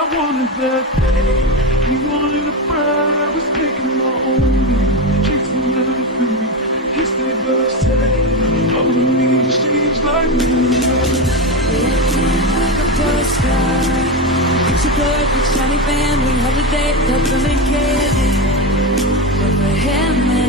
I wanted that. He wanted a bride, I was making my own. Chasing everything, he stayed by side. All we need is change like moonlight. Like a postcard, picture perfect, shiny family, holiday, cups and candy. With a handmade